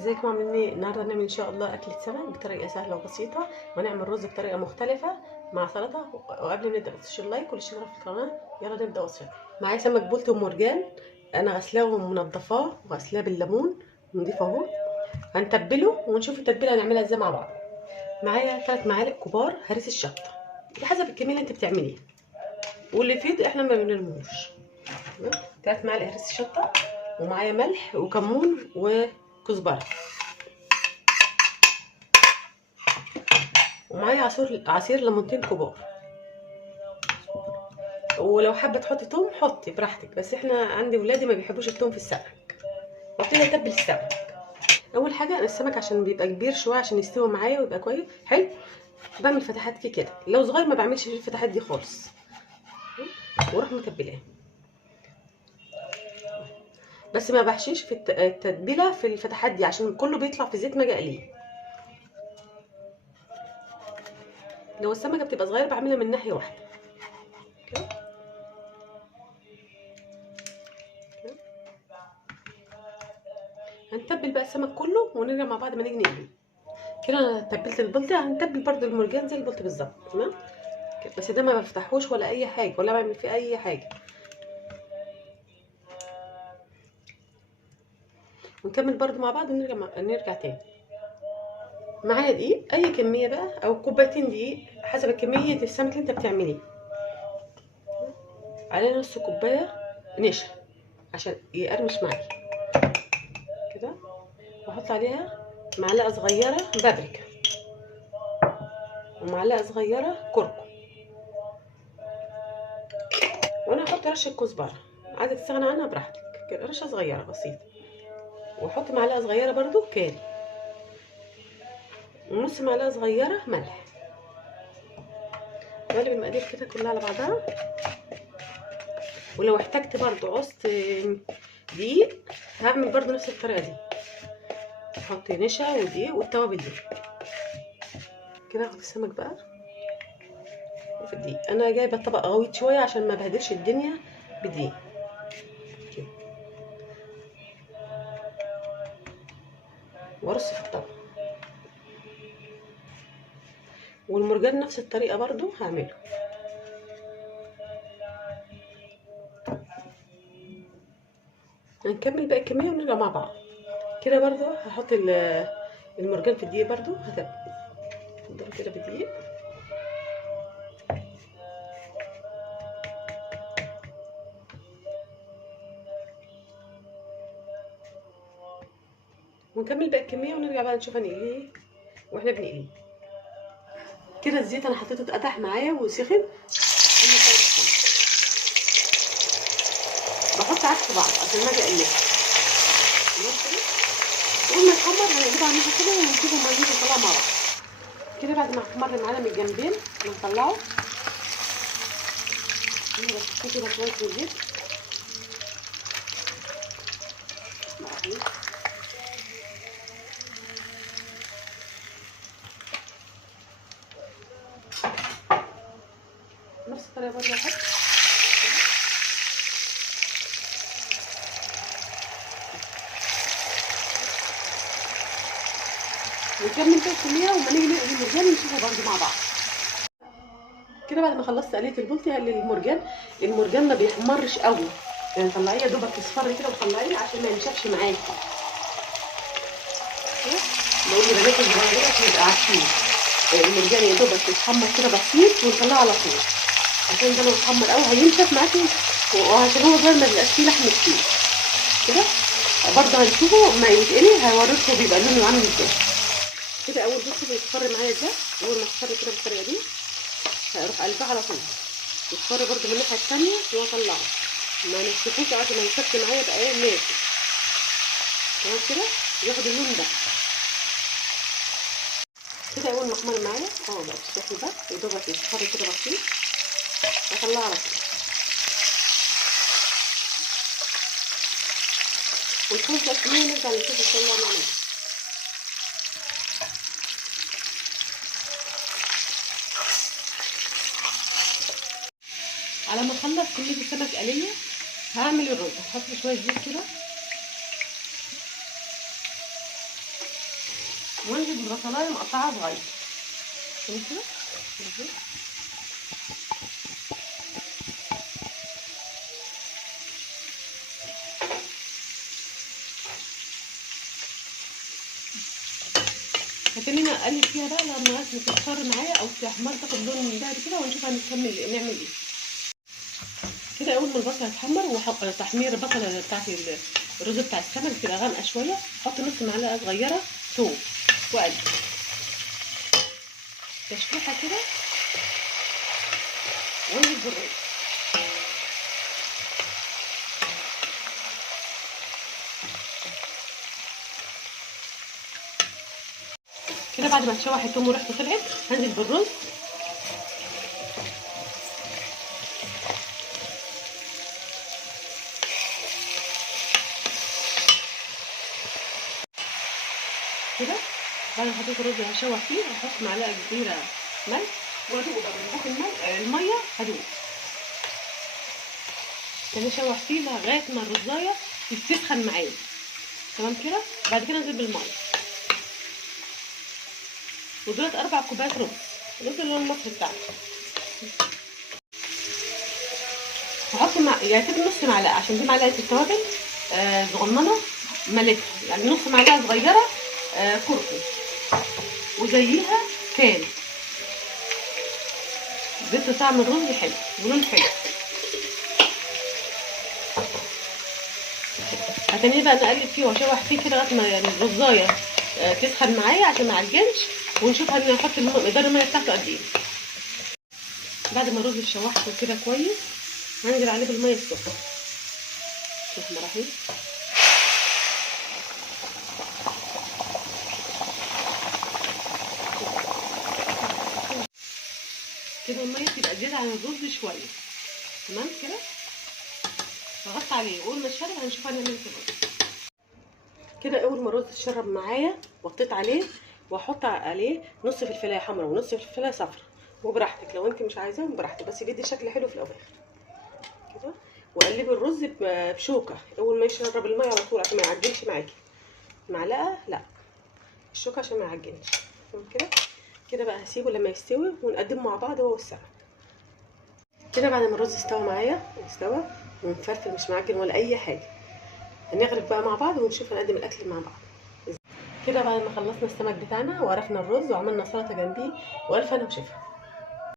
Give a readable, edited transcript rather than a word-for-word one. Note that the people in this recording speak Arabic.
ازيكم عاملين ايه؟ النهارده هنعمل ان شاء الله اكله سمك بطريقه سهله وبسيطه، وهنعمل رز بطريقه مختلفه مع سلطه. وقبل ما نبدا تخش اللايك والاشتراك في القناه. يلا نبدا وصفه. معايا سمك بلطي ومرجان، انا غسلاه ومنضفاه وغسلاه بالليمون ونضيفه اهو. هنتبله ونشوف التتبيله هنعملها ازاي مع بعض. معايا 3 معالق كبار هريس الشطه، دي حسب الكميه اللي انت بتعمليها، واللي يفيض احنا ما بنرموش. 3 معالق هريس الشطه، ومعايا ملح وكمون وكزبره، ومعايا عصير ليمونتين كبار. ولو حابه تحطي توم حطي براحتك، بس احنا عندي ولادي ما بيحبوش التوم في السمك. وابتدي اتبل السمك. اول حاجه السمك عشان بيبقى كبير شويه عشان يستوي معايا ويبقى كويس حلو، بعمل فتحات فيه كده. لو صغير ما بعملش فيه الفتحات دي خالص، واروح متبلاه. بس ما بحشيش في التتبيله في الفتحات دي عشان كله بيطلع في زيت ما اجي اقليه. لو السمكه بتبقى صغيره بعملها من ناحيه واحده كده. هنتبل بقى السمك كله ونرجع مع بعض ما نيجي نقليه. كده انا تبلت البلطي، هنتبل برده المرجان زي البلطي بالظبط تمام. بس ده ما بفتحوش ولا اي حاجه ولا بعمل فيه اي حاجه. ونكمل برده مع بعض ونرجع تاني. معايا دقيق اي كميه بقى او كوبايتين دقيق حسب كميه السمك اللي انت بتعمليه. عليه نص كوبايه نشا عشان يقرمش معاكي كده. واحط عليها معلقه صغيره بابريكا، ومعلقه صغيره كركم، وانا هحط رشه كزبره. عايزه تستغنى عنها براحتك كده، رشه صغيره بسيطه. واحط معلقه صغيره برده كاري، ونص معلقه صغيره ملح. واقلب المقادير كده كلها على بعضها. ولو احتجت برضو عوزت دقيق هعمل برضو نفس الطريقه دي، احط نشا ودقيق والتوابل دي كده. اخد السمك بقى في الدقيق. انا جايبه طبق غويط شويه عشان ما بهدلش الدنيا بدقيق كده، وارص في الطبق. والمرجان نفس الطريقه برضو هعمله. هنكمل باقي الكميه ونرجع مع بعض. كده برضو هحط المرجان في الدقيق برضو هتبقى كده بالدقيق. ونكمل باقي الكميه ونرجع بقى نشوف هنقليه واحنا بنقليه. كده الزيت انا حطيته اتقدح معايا وسخن. بحط عكس بعض عشان ما اجي اقلبه. اول ما يتحمر هنقلبه على الناحيه كده ونسيبه ما يجي نطلعه مع بعض. كده بعد ما احمر معانا من الجنبين نطلعه. بس كده شويه زيت نفس الطريقه برضه احط. ونكمل بقى الكميه وما نيجي نقلي المرجان نشوفه برضه مع بعض. كده بعد ما خلصت قليه البلطي هقلي المرجان. المرجان ما بيحمرش قوي يعني، طلعيه يا دوبك يصفر كده وطلعيه عشان ما ينشفش معاكي. بقول لبناتي الصغيره عشان يبقى عارفين المرجان يا دوبك يتحمر كده بسيط ونطلعه على طول، عشان ده لو اتحمر قوي هينشف معاكي، وعشان هو صغير ما بيبقاش فيه لحم كتير كده. برضه هنشوفه ما يتقلي هوريكم بيبقى لونه عامل ازاي. كده اول بص بيصفر معايا ده، اول ما يصفر كده بالطريقه دي هروح قلبها على طول. يصفر برضه من الناحيه الثانيه واطلعه، ما نشفوش عشان ما ينشفش معايا يبقى ايه ناشف تمام كده، ياخد اللون ده. كده اول ما احمر معايا اهو بقى بالشكل ده يا دوبك يصفر كده بسيط، واطلعه على طول. ونخلص بقى الكميه ونرجع نشوف ان شاء الله نعمل. على ما اخلص كميه السمك قليه هعمل الرز. هحط شويه زيت كده وانزل ببصلايه مقطعه صغير كده. هتنيني اقلب فيها بقى لما تصفر معايا او تحمر تاخد لون من بعد كده، ونشوف هنكمل نعمل ايه. كده اول ما البصله تتحمر وحط تحمير البصله بتاعت الرز بتاع السمك تبقى غامقه شويه، حط نص معلقه صغيره ثوم وقلب تشويحه كده وانزل بالرز. كده بعد ما تشوح الثوم وريحته طلعت هنزل بالرز. كده بعد ما حطيت الرز هشوح فيه، هحط معلقه كبيره ملح وادوق بقى من بوق الميه هدوق. انا اشوح فيه لغايه ما الرزايه تسخن معايا تمام كده. بعد كده انزل بالميه، ودولت 4 كوبايات رز، الرز اللي هو المصري بتاعنا. هحط يعني نص معلقه عشان دي معلقه التوابل صغننه ملكها، يعني نص معلقه صغيره كركم، وزيها تاني بيدي طعم الرز حلو ولون حلو. هتنيه بقى نقلب فيه واشوح فيه كده لغايه ما يعني الرزايه تسخن معايا عشان ما يعجنش، ونشوف هنحط مقدار الميه بتاعته قد ايه. بعد ما الرز شوحته كده كويس هنزل عليه بالميه السخنه. شوف مراحل كده، الميه تبقى زياده عن الرز شويه تمام كده. هغطي عليه واول ما يشرب هنشوف هنعمل ايه في الرز. كده اول ما الرز اتشرب معايا وطيت عليه، واحط عليه نص فلفلايه حمراء ونص فلفلايه صفراء، وبراحتك لو انت مش عايزاهم براحتك، بس بيدي شكل حلو في الاول كده. وقلبي الرز بشوكه اول ما يشرب الميه على طول عشان ما يعجنش معاكي. معلقه لا، الشوكه عشان ما يعجنش كده. كده بقى هسيبه لما يستوي ونقدمه مع بعض هو والسمك. كده بعد ما الرز استوى معايا استوى ومفرفل مش معجن ولا اي حاجه، هنغرف بقى مع بعض ونشوف هنقدم الاكل مع بعض. كده بعد ما خلصنا السمك بتاعنا وعرفنا الرز وعملنا سلطه جنبيه، والف انا وشفا.